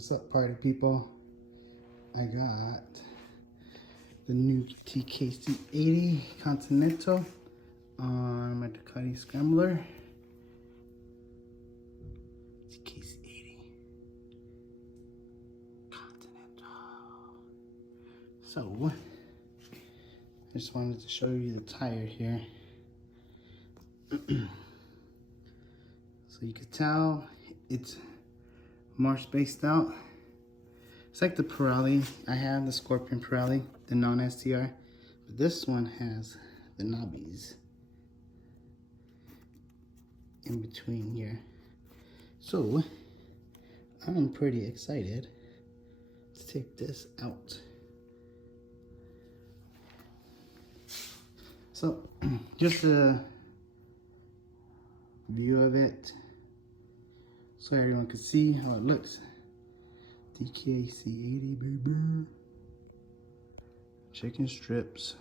What's up, party people? I got the new TKC80 Continental on my Ducati Scrambler. TKC80 Continental. So, I just wanted to show you the tire here. So you can tell it's more spaced out. It's like the Pirelli. I have the Scorpion Pirelli, the non-STR, but this one has the knobbies in between here. So I'm pretty excited to take this out. So just a view of it so everyone can see how it looks. TKC80 baby. Chicken strips.